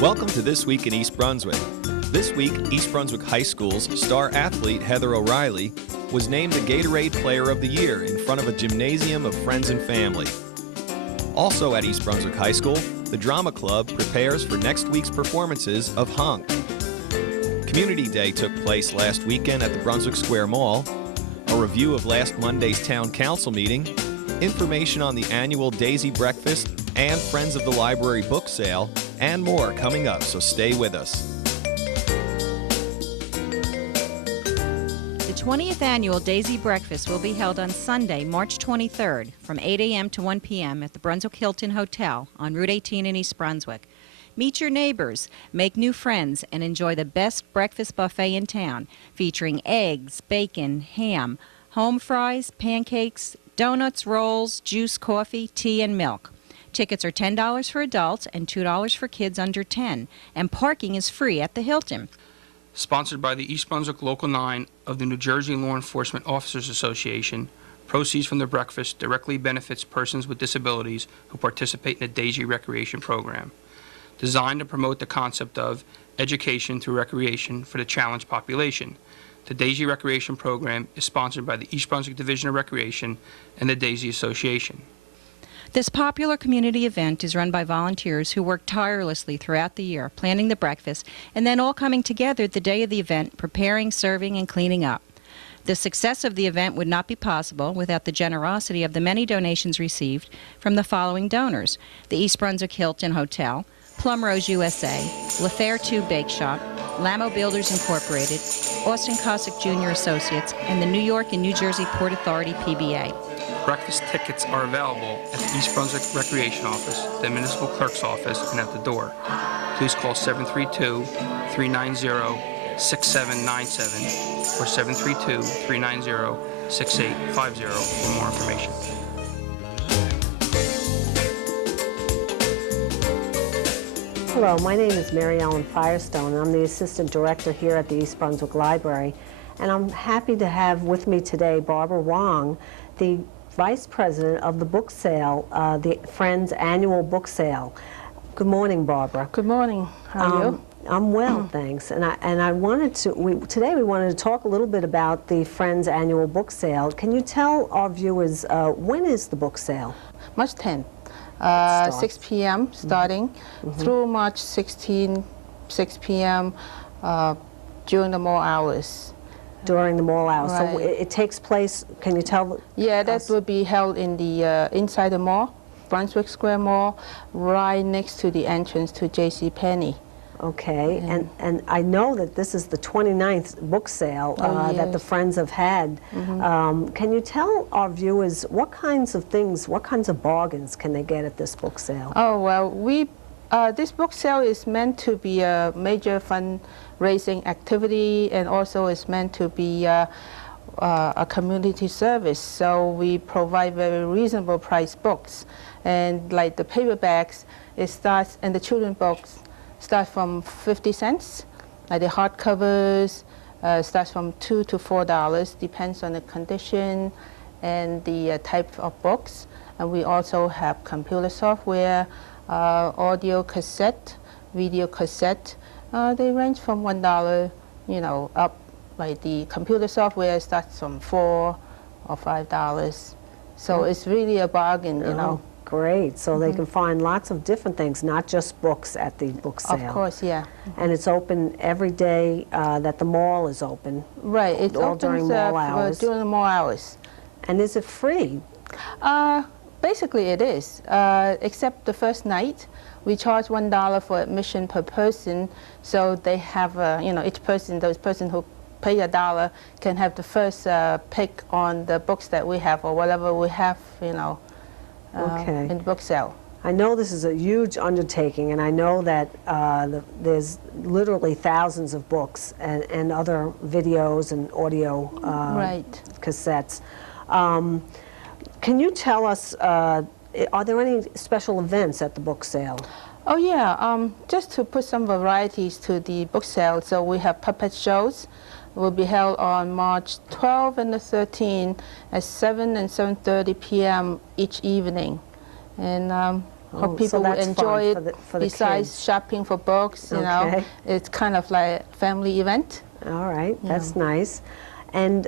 Welcome to This Week in East Brunswick. This week, East Brunswick High School's star athlete Heather O'Reilly was named the Gatorade Player of the Year in front of a gymnasium of friends and family. Also at East Brunswick High School, the Drama Club prepares for next week's performances of Honk. Community Day took place last weekend at the Brunswick Square Mall. A review of last Monday's Town Council meeting, information on the annual Daisy Breakfast and Friends of the Library book sale, and more coming up, so stay with us. The 20th Annual Daisy Breakfast will be held on Sunday, March 23rd from 8 a.m. to 1 p.m. at the Brunswick Hilton Hotel on Route 18 in East Brunswick. Meet your neighbors, make new friends, and enjoy the best breakfast buffet in town, featuring eggs, bacon, ham, home fries, pancakes, donuts, rolls, juice, coffee, tea, and milk. Tickets are $10 for adults and $2 for kids under 10, and parking is free at the Hilton. Sponsored by the East Brunswick Local 9 of the New Jersey Law Enforcement Officers Association, proceeds from the breakfast directly benefits persons with disabilities who participate in the Daisy Recreation Program. Designed to promote the concept of education through recreation for the challenged population. The Daisy Recreation Program is sponsored by the East Brunswick Division of Recreation and the Daisy Association. This popular community event is run by volunteers who work tirelessly throughout the year, planning the breakfast, and then all coming together the day of the event, preparing, serving, and cleaning up. The success of the event would not be possible without the generosity of the many donations received from the following donors: the East Brunswick Hilton Hotel, Plum Rose USA, LaFair 2 Bake Shop, Lamo Builders Incorporated, Austin Cossack Jr. Associates, and the New York and New Jersey Port Authority PBA. Breakfast tickets are available at the East Brunswick Recreation Office, the Municipal Clerk's Office, and at the door. Please call 732-390-6797 or 732-390-6850 for more information. Hello, my name is Mary Ellen Firestone, and I'm the Assistant Director here at the East Brunswick Library. And I'm happy to have with me today Barbara Wong, the Vice President of the book sale, the Friends Annual Book Sale. Good morning, Barbara. Good morning. How are you? I'm well, thanks. And I wanted to, today we wanted to talk a little bit about the Friends Annual Book Sale. Can you tell our viewers, when is the book sale? March 10th. 6 p.m. starting through March 16, 6 p.m. During the mall hours. During the mall hours. Right. So it takes place, can you tell? Yeah, that will be held in the inside the mall, Brunswick Square Mall, right next to the entrance to JCPenney. Okay, and I know that this is the 29th book sale that the Friends have had. Can you tell our viewers what kinds of things, what kinds of bargains can they get at this book sale? Oh, well, this book sale is meant to be a major fundraising activity, and also is meant to be a community service. So we provide very reasonable price books, and like the paperbacks, it starts, and the children's books start from 50 cents. Like the hardcovers starts from $2 to $4, depends on the condition and the type of books. And we also have computer software, audio cassette, video cassette. They range from $1, up. Like the computer software starts from $4 or $5. So it's really a bargain, you know. Great. So they can find lots of different things, not just books at the book sale. Of course, yeah. And it's open every day that the mall is open. Right. It's all open during mall hours. During the mall hours. And is it free? Basically, it is, except the first night. We charge $1 for admission per person, so they have, each person, those person who pay $1 can have the first pick on the books that we have or whatever we have, in the book sale. I know this is a huge undertaking, and I know that there's literally thousands of books and other videos and audio cassettes. Can you tell us, are there any special events at the book sale? Oh yeah, just to put some varieties to the book sale, so we have puppet shows. Will be held on March 12 and the 13th at 7 and 7:30 p.m. each evening. And Hope so people will that's enjoy fun it. for the Besides kids. shopping for books, you know, Okay. it's kind of like a family event. All right, that's nice. And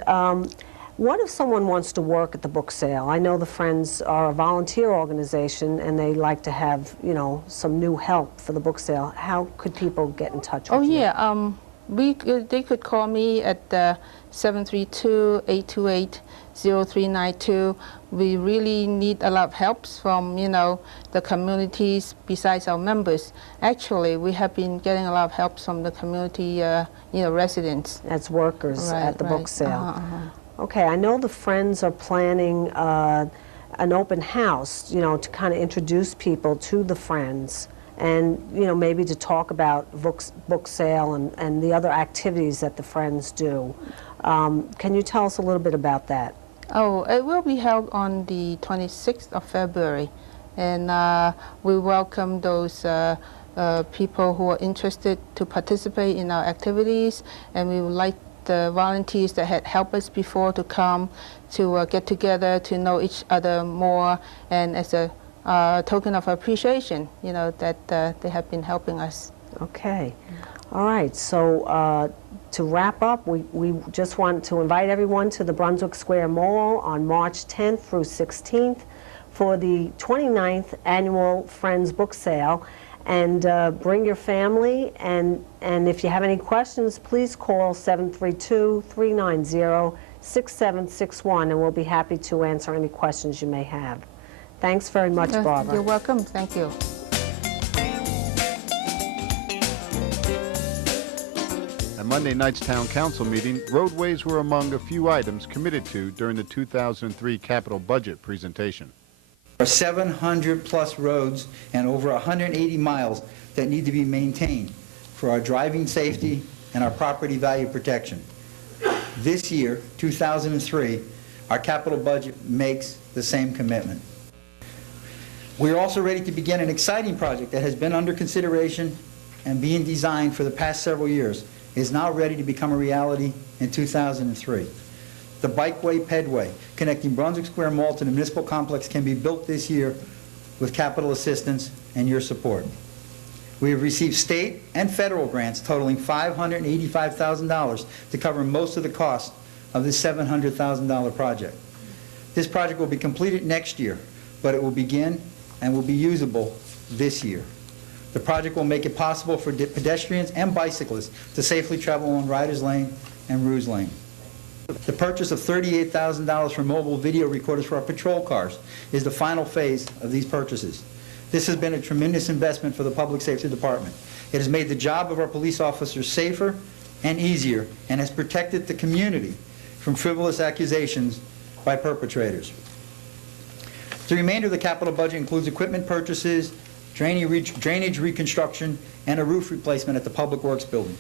what if someone wants to work at the book sale? I know the Friends are a volunteer organization and they like to have, you know, some new help for the book sale. How could people get in touch with Oh you? yeah, they could call me at 732-828-0392. We really need a lot of help from, you know, the communities besides our members. Actually, we have been getting a lot of help from the community, you know, residents. As workers at the book Right. sale. Okay, I know the Friends are planning an open house, you know, to kind of introduce people to the Friends and, you know, maybe to talk about book sale and the other activities that the Friends do. Can you tell us a little bit about that? Oh, it will be held on the 26th of February, and we welcome those people who are interested to participate in our activities, and we would like the volunteers that had helped us before to come to get together to know each other more, and as a token of appreciation, you know, that they have been helping us. Okay. All right. So to wrap up, we just want to invite everyone to the Brunswick Square Mall on March 10th through 16th for the 29th Annual Friends Book Sale. And bring your family, and if you have any questions, please call 732-390-6761, and we'll be happy to answer any questions you may have. Thanks very much, Barbara. You're welcome. Thank you. At Monday night's Town Council meeting, roadways were among a few items committed to during the 2003 capital budget presentation. There are 700 plus roads and over 180 miles that need to be maintained for our driving safety and our property value protection. This year, 2003, our capital budget makes the same commitment. We are also ready to begin an exciting project that has been under consideration and being designed for the past several years. It is now ready to become a reality in 2003. The bikeway pedway connecting Brunswick Square Mall to the municipal complex can be built this year with capital assistance and your support. We have received state and federal grants totaling $585,000 to cover most of the cost of this $700,000 project. This project will be completed next year, but it will begin and will be usable this year. The project will make it possible for pedestrians and bicyclists to safely travel on Riders Lane and Ruse Lane. The purchase of $38,000 for mobile video recorders for our patrol cars is the final phase of these purchases. This has been a tremendous investment for the Public Safety Department. It has made the job of our police officers safer and easier and has protected the community from frivolous accusations by perpetrators. The remainder of the capital budget includes equipment purchases, drainage reconstruction, and a roof replacement at the Public Works building.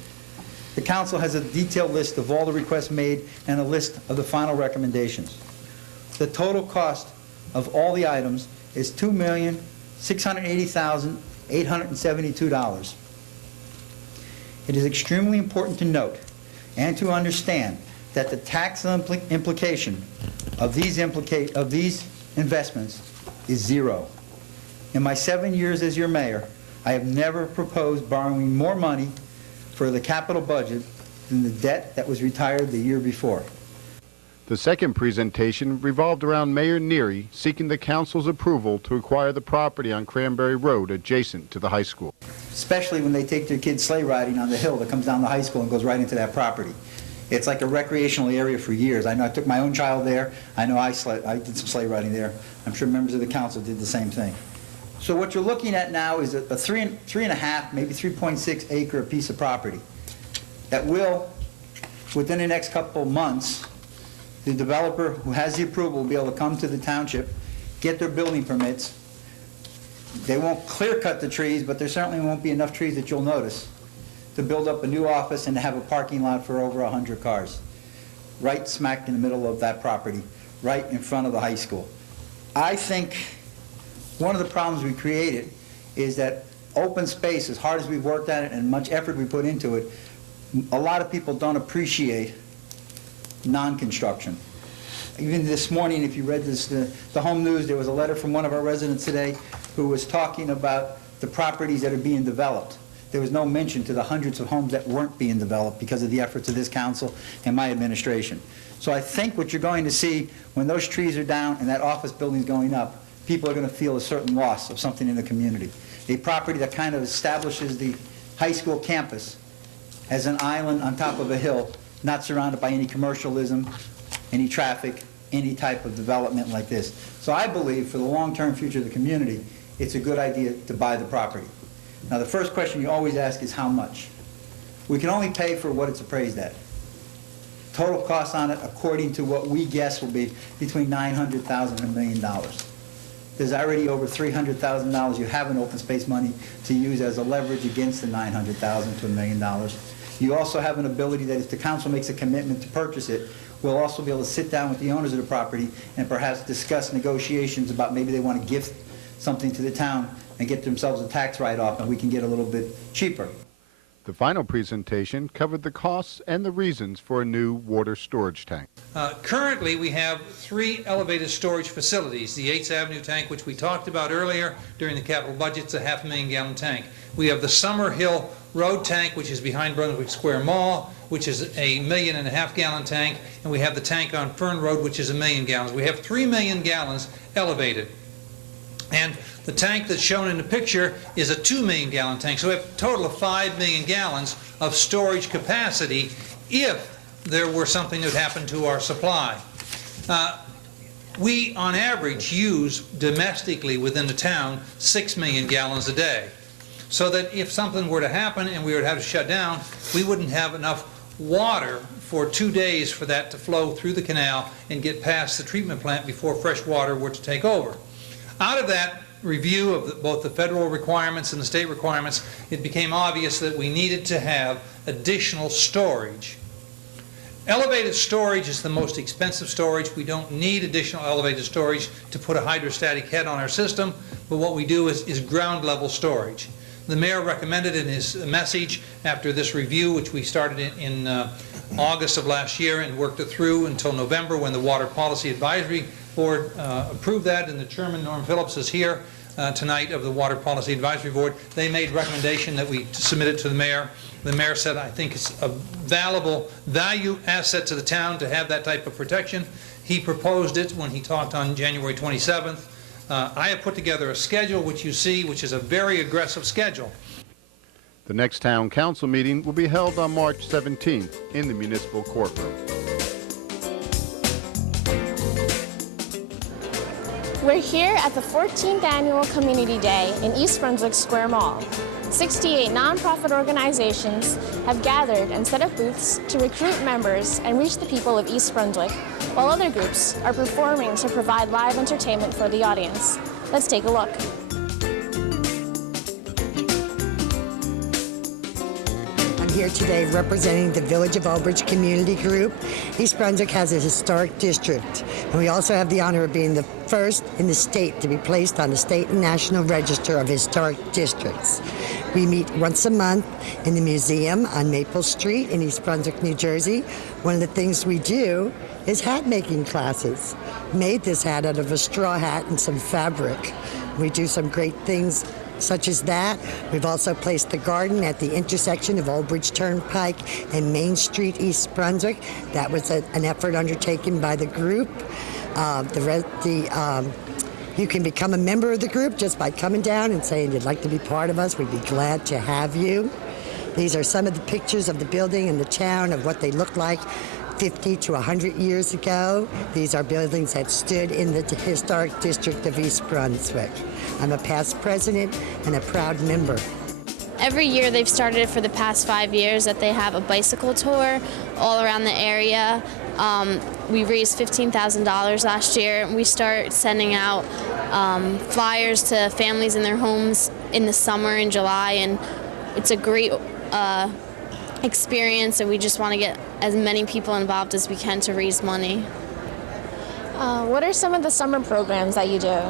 The Council has a detailed list of all the requests made and a list of the final recommendations. The total cost of all the items is $2,680,872. It is extremely important to note and to understand that the tax implication of these investments is zero. In my 7 years as your mayor, I have never proposed borrowing more money for the capital budget than the debt that was retired the year before. The second presentation revolved around Mayor Neary seeking the council's approval to acquire the property on Cranberry Road adjacent to the high school. Especially when they take their kids sleigh riding on the hill that comes down the high school and goes right into that property. It's like a recreational area for years. I know I took my own child there. I know I did some sleigh riding there. I'm sure members of the council did the same thing. So what you're looking at now is a 3.5, maybe 3.6 acre piece of property that will, within the next couple of months, the developer who has the approval will be able to come to the township, get their building permits. They won't clear cut the trees, but there certainly won't be enough trees that you'll notice to build up a new office and to have a parking lot for over 100 cars, right smack in the middle of that property, right in front of the high school. I think one of the problems we created is that open space, as hard as we've worked at it and much effort we put into it, a lot of people don't appreciate non-construction. Even this morning, if you read this, the home news, there was a letter from one of our residents today who was talking about the properties that are being developed. There was no mention to the hundreds of homes that weren't being developed because of the efforts of this council and my administration. So I think what you're going to see when those trees are down and that office building is going up, people are going to feel a certain loss of something in the community. A property that kind of establishes the high school campus as an island on top of a hill, not surrounded by any commercialism, any traffic, any type of development like this. So I believe for the long-term future of the community, it's a good idea to buy the property. Now, the first question you always ask is how much? We can only pay for what it's appraised at. Total cost on it, according to what we guess, will be between $900,000 and $1 million. There's already over $300,000 you have in open space money to use as a leverage against the $900,000 to $1 million. You also have an ability that if the council makes a commitment to purchase it, we'll also be able to sit down with the owners of the property and perhaps discuss negotiations about maybe they want to gift something to the town and get themselves a tax write-off, and we can get a little bit cheaper. The final presentation covered the costs and the reasons for a new water storage tank. Currently, we have 3 elevated storage facilities. The 8th Avenue tank, which we talked about earlier during the capital budget, it's a 500,000 gallon tank. We have the Summer Hill Road tank, which is behind Brunswick Square Mall, which is a 1.5 million gallon tank, and we have the tank on Fern Road, which is 1 million gallons. We have 3 million gallons elevated. And the tank that's shown in the picture is a 2 million gallon tank. So we have a total of 5 million gallons of storage capacity if there were something that happened to our supply. We, on average, use domestically within the town 6 million gallons a day. So that if something were to happen and we were to have to shut down, we wouldn't have enough water for 2 days for that to flow through the canal and get past the treatment plant before fresh water were to take over. Out of that review of both the federal requirements and the state requirements, it became obvious that we needed to have additional storage. Elevated storage is the most expensive storage. We don't need additional elevated storage to put a hydrostatic head on our system, but what we do is ground level storage. The mayor recommended in his message after this review, which we started in August of last year and worked it through until November when the Water Policy Advisory Board approved that, and the chairman, Norm Phillips, is here tonight of the Water Policy Advisory Board. They made recommendation that we submit it to the mayor. The mayor said, I think it's a valuable value asset to the town to have that type of protection. He proposed it when he talked on January 27th. I have put together a schedule, which you see, which is a very aggressive schedule. The next town council meeting will be held on March 17th in the municipal courtroom. We're here at the 14th Annual Community Day in East Brunswick Square Mall. 68 nonprofit organizations have gathered and set up booths to recruit members and reach the people of East Brunswick, while other groups are performing to provide live entertainment for the audience. Let's take a look. Here today representing the Village of Albridge Community Group. East Brunswick has a historic district, and we also have the honor of being the first in the state to be placed on the state and national register of historic districts. We meet once a month in the museum on Maple Street in East Brunswick, New Jersey. One of the things we do is hat making classes. Made this hat out of a straw hat and some fabric. We do some great things such as that. We've also placed the garden at the intersection of Old Bridge Turnpike and Main Street, East Brunswick. That was an effort undertaken by the group. You can become a member of the group just by coming down and saying you'd like to be part of us. We'd be glad to have you. These are some of the pictures of the building and the town of what they looked like 50 to 100 years ago. These are buildings that stood in the historic district of East Brunswick. I'm a past president and a proud member. Every year they've started it for the past 5 years that they have a bicycle tour all around the area. We raised $15,000 last year, and we start sending out flyers to families in their homes in the summer in July, and it's a great experience, and we just want to get as many people involved as we can to raise money. What are some of the summer programs that you do?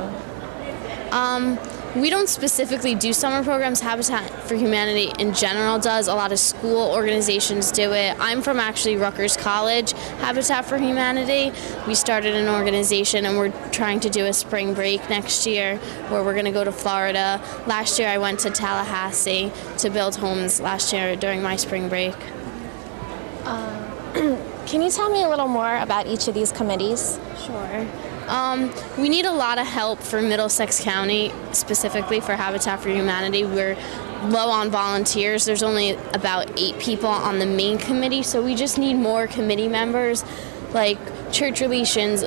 We don't specifically do summer programs. Habitat for Humanity in general does. A lot of school organizations do it. I'm from actually Rutgers College, Habitat for Humanity. We started an organization and we're trying to do a spring break next year where we're going to go to Florida. Last year I went to Tallahassee to build homes last year during my spring break. Can you tell me a little more about each of these committees? Sure. We need a lot of help for Middlesex County, specifically for Habitat for Humanity. We're low on volunteers. There's only about 8 people on the main committee, so we just need more committee members. Like church relations,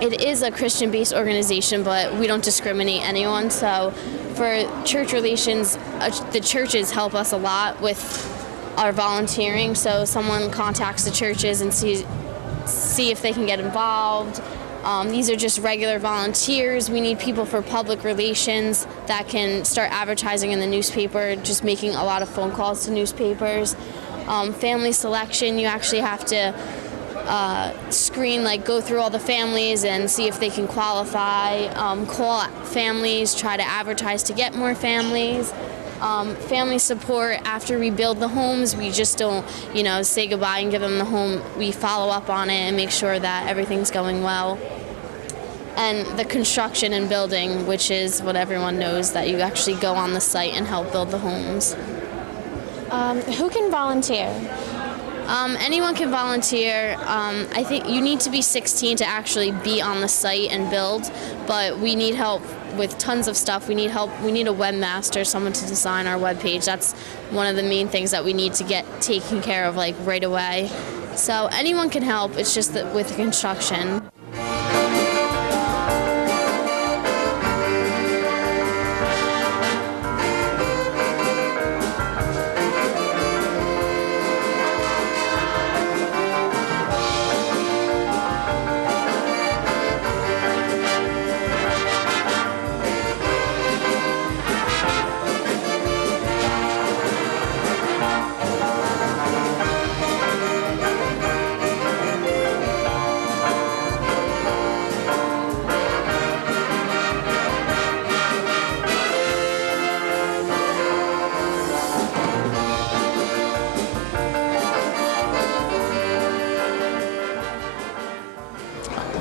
it is a Christian-based organization, but we don't discriminate anyone. So for church relations, the churches help us a lot with our volunteering. So someone contacts the churches and see if they can get involved. These are just regular volunteers. We need people for public relations that can start advertising in the newspaper, just making a lot of phone calls to newspapers. Family selection, you actually have to screen, like go through all the families and see if they can qualify, call families, try to advertise to get more families. Family support, after we build the homes, we just don't, say goodbye and give them the home. We follow up on it and make sure that everything's going well. And the construction and building, which is what everyone knows, that you actually go on the site and help build the homes. Who can volunteer? Anyone can volunteer. I think you need to be 16 to actually be on the site and build, but we need help with tons of stuff. We need help. We need a webmaster, someone to design our webpage. That's one of the main things that we need to get taken care of right away. So anyone can help. It's just that with construction.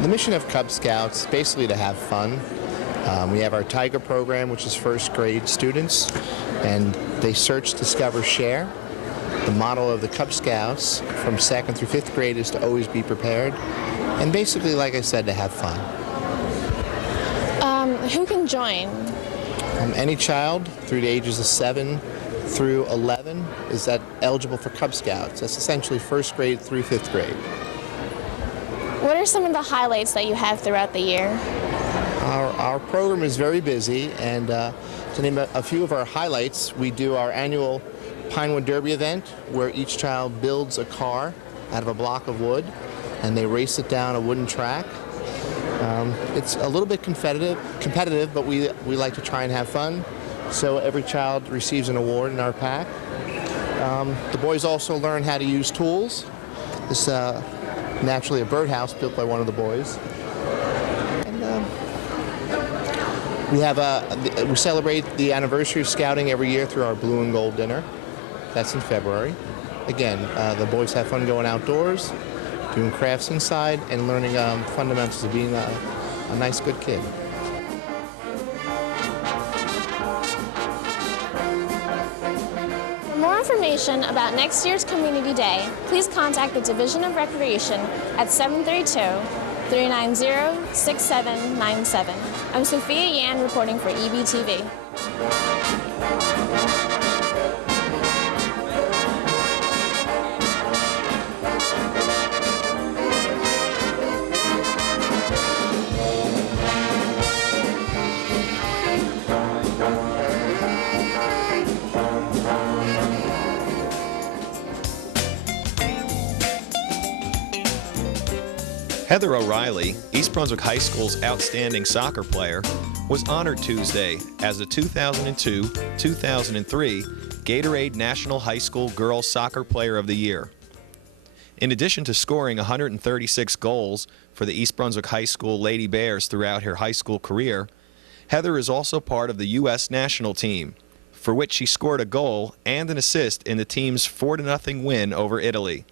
The mission of Cub Scouts is basically to have fun. We have our Tiger program, which is first grade students, and they search, discover, share. The motto of the Cub Scouts from 2nd through 5th grade is to always be prepared, and basically, like I said, to have fun. Who can join? Any child through the ages of 7 through 11 is eligible for Cub Scouts. That's essentially 1st grade through 5th grade. What are some of the highlights that you have throughout the year? Our program is very busy, and to name a few of our highlights, we do our annual Pinewood Derby event, where each child builds a car out of a block of wood, and they race it down a wooden track. It's a little bit competitive, but we like to try and have fun, so every child receives an award in our pack. The boys also learn how to use tools. This naturally a birdhouse built by one of the boys. And we celebrate the anniversary of Scouting every year through our Blue and Gold dinner. That's in February. Again, the boys have fun going outdoors, doing crafts inside, and learning fundamentals of being a nice, good kid. For more information about next year's Community Day, please contact the Division of Recreation at 732-390-6797. I'm Sophia Yan reporting for EBTV. Heather O'Reily, East Brunswick High School's outstanding soccer player, was honored Tuesday as the 2002-2003 Gatorade National High School Girls Soccer Player of the Year. In addition to scoring 136 goals for the East Brunswick High School Lady Bears throughout her high school career, Heather is also part of the U.S. national team, for which she scored a goal and an assist in the team's 4-0 win over Italy.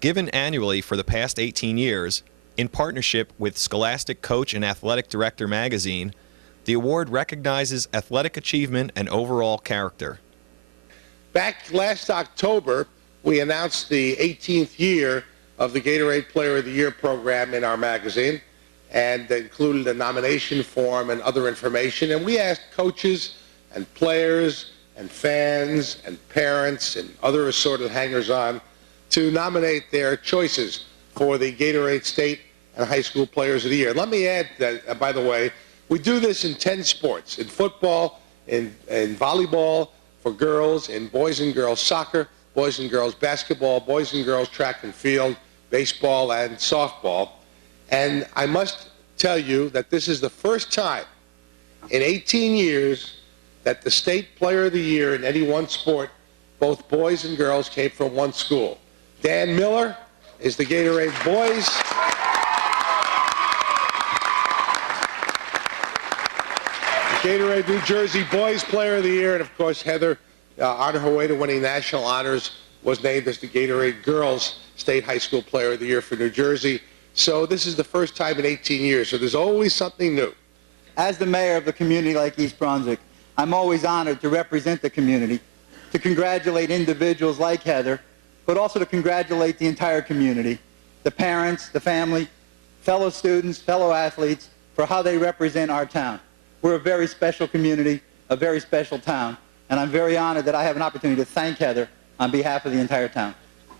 Given annually for the past 18 years, in partnership with Scholastic Coach and Athletic Director magazine, the award recognizes athletic achievement and overall character. Back last October, we announced the 18th year of the Gatorade Player of the Year program in our magazine, and included a nomination form and other information. And we asked coaches and players and fans and parents and other assorted hangers-on to nominate their choices for the Gatorade State and High School Players of the Year. Let me add that, by the way, we do this in 10 sports: in football, in volleyball for girls, in boys and girls soccer, boys and girls basketball, boys and girls track and field, baseball, and softball. And I must tell you that this is the first time in 18 years that the State Player of the Year in any one sport, both boys and girls, came from one school. Dan Miller is the Gatorade boys. Gatorade New Jersey Boys Player of the Year, and of course Heather, on her way to winning national honors, was named as the Gatorade Girls State High School Player of the Year for New Jersey. So this is the first time in 18 years, so there's always something new. As the mayor of a community like East Brunswick, I'm always honored to represent the community, to congratulate individuals like Heather, but also to congratulate the entire community, the parents, the family, fellow students, fellow athletes, for how they represent our town. We're a very special community, a very special town, and I'm very honored that I have an opportunity to thank Heather on behalf of the entire town.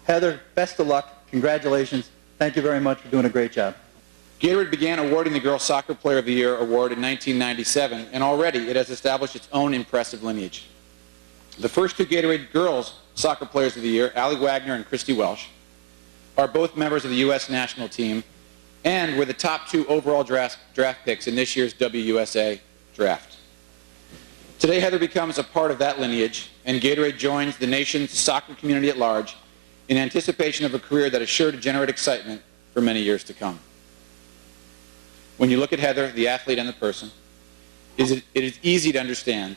Heather, best of luck, congratulations. Thank you very much for doing a great job. Gatorade began awarding the Girls Soccer Player of the Year award in 1997, and already it has established its own impressive lineage. The first two Gatorade Girls Soccer Players of the Year, Allie Wagner and Christy Welsh, are both members of the U.S. national team and were the top 2 overall draft picks in this year's WUSA draft. Today, Heather becomes a part of that lineage, and Gatorade joins the nation's soccer community at large in anticipation of a career that is sure to generate excitement for many years to come. When you look at Heather, the athlete and the person, it is easy to understand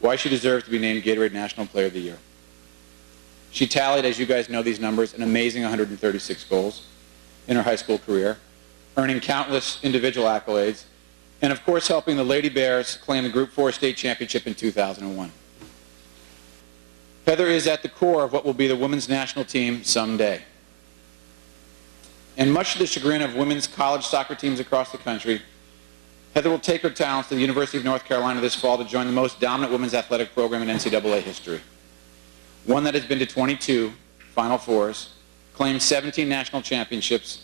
why she deserves to be named Gatorade National Player of the Year. She tallied, as you guys know these numbers, an amazing 136 goals in her high school career, earning countless individual accolades, and of course helping the Lady Bears claim the Group 4 state championship in 2001. Heather is at the core of what will be the women's national team someday. And much to the chagrin of women's college soccer teams across the country, Heather will take her talents to the University of North Carolina this fall to join the most dominant women's athletic program in NCAA history. One that has been to 22 Final Fours, claimed 17 national championships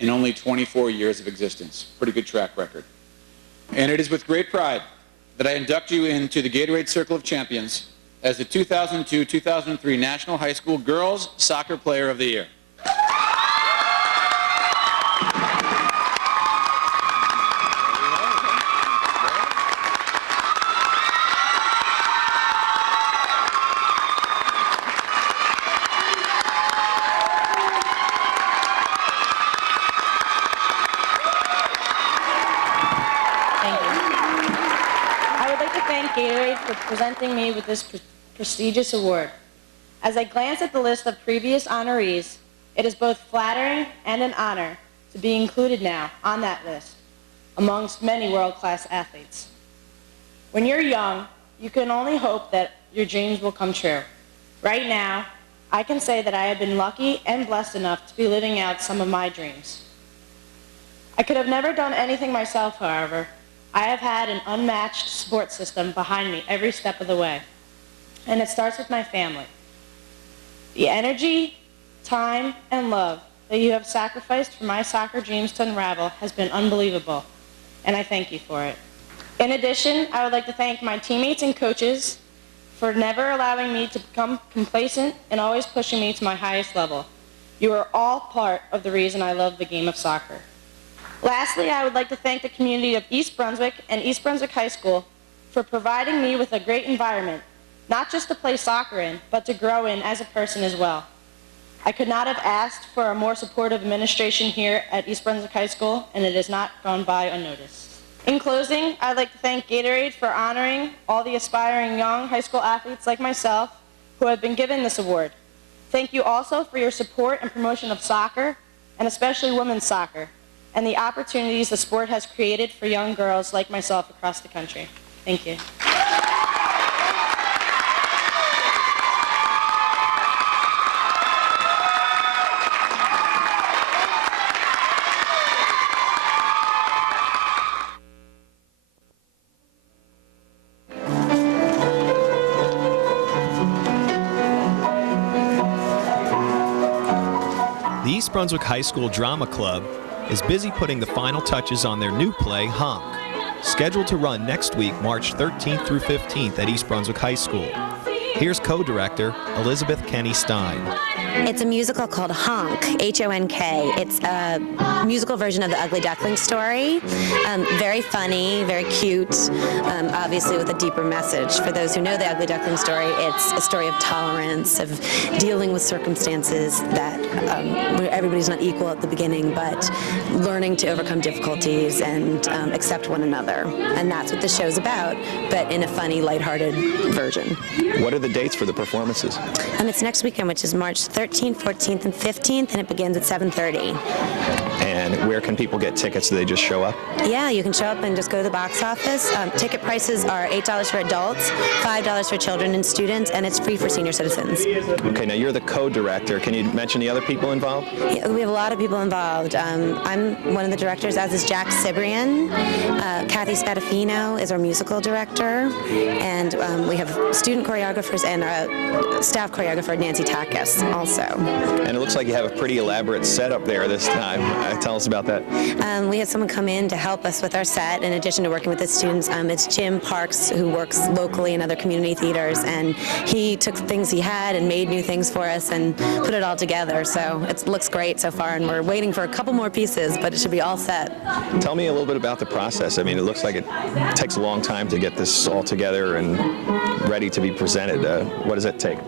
in only 24 years of existence. Pretty good track record. And it is with great pride that I induct you into the Gatorade Circle of Champions as the 2002-2003 National High School Girls Soccer Player of the Year. Gatorade for presenting me with this prestigious award. As I glance at the list of previous honorees, it is both flattering and an honor to be included now on that list amongst many world-class athletes. When you're young, you can only hope that your dreams will come true. Right now, I can say that I have been lucky and blessed enough to be living out some of my dreams. I could have never done anything myself, however. I have had an unmatched support system behind me every step of the way. And it starts with my family. The energy, time, and love that you have sacrificed for my soccer dreams to unravel has been unbelievable, and I thank you for it. In addition, I would like to thank my teammates and coaches for never allowing me to become complacent and always pushing me to my highest level. You are all part of the reason I love the game of soccer. Lastly, I would like to thank the community of East Brunswick and East Brunswick High School for providing me with a great environment, not just to play soccer in, but to grow in as a person as well. I could not have asked for a more supportive administration here at East Brunswick High School, and it has not gone by unnoticed. In closing, I'd like to thank Gatorade for honoring all the aspiring young high school athletes like myself who have been given this award. Thank you also for your support and promotion of soccer, and especially women's soccer, and the opportunities the sport has created for young girls like myself across the country. Thank you. The East Brunswick High School Drama Club is busy putting the final touches on their new play, Honk, scheduled to run next week, March 13th through 15th at East Brunswick High School. Here's co-director Elizabeth Kenny Stein. It's a musical called Honk, H-O-N-K. It's a musical version of the Ugly Duckling story. Very funny, very cute, obviously with a deeper message. For those who know the Ugly Duckling story, it's a story of tolerance, of dealing with circumstances that where everybody's not equal at the beginning, but learning to overcome difficulties and accept one another. And that's what the show's about, but in a funny, lighthearted version. What are the dates for the performances? It's next weekend, which is March 13th, 14th, and 15th, and it begins at 7:30. And where can people get tickets? Do they just show up? Yeah, you can show up and just go to the box office. Ticket prices are $8 for adults, $5 for children and students, and it's free for senior citizens. Okay, now you're the co-director. Can you mention the other people involved? Yeah, we have a lot of people involved. I'm one of the directors, as is Jack Cibrian. Kathy Spadafino is our musical director, and we have student choreographers and staff choreographer Nancy Takis also. And it looks like you have a pretty elaborate setup there this time. Tell us about that. We had someone come in to help us with our set in addition to working with the students. It's Jim Parks, who works locally in other community theaters, and he took things he had and made new things for us and put it all together. So it looks great so far, and we're waiting for a couple more pieces, but it should be all set. Tell me a little bit about the process. I mean, it looks like it takes a long time to get this all together and ready to be presented. What does it take?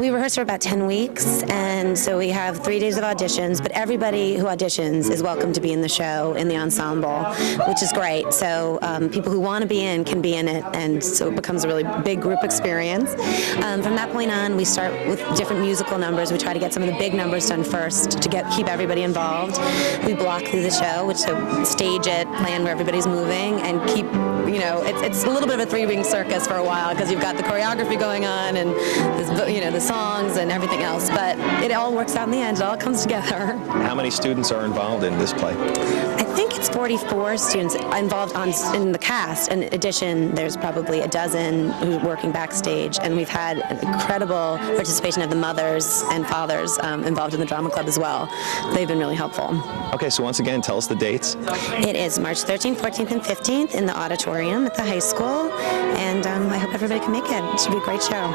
We rehearse for about 10 weeks, and so we have 3 days of auditions, but everybody who auditions is welcome to be in the show, in the ensemble, which is great. So people who want to be in can be in it, and so it becomes a really big group experience. From that point on, we start with different musical numbers. We try to get some of the big numbers done first to keep everybody involved. We block through the show, which to stage it, plan where everybody's moving, and keep, it's a little bit of a three-ring circus for a while because you've got the choreography going on and the songs and everything else, but it all works out in the end. It all comes together. How many students are involved in this play? I think it's 44 students involved in the cast. In addition, there's probably a dozen who are working backstage, and we've had an incredible participation of the mothers and fathers involved in the drama club as well. They've been really helpful. Okay, so once again, tell us the dates. It is March 13th, 14th, and 15th in the auditorium at the high school, and I hope everybody can make it. It should be a great show.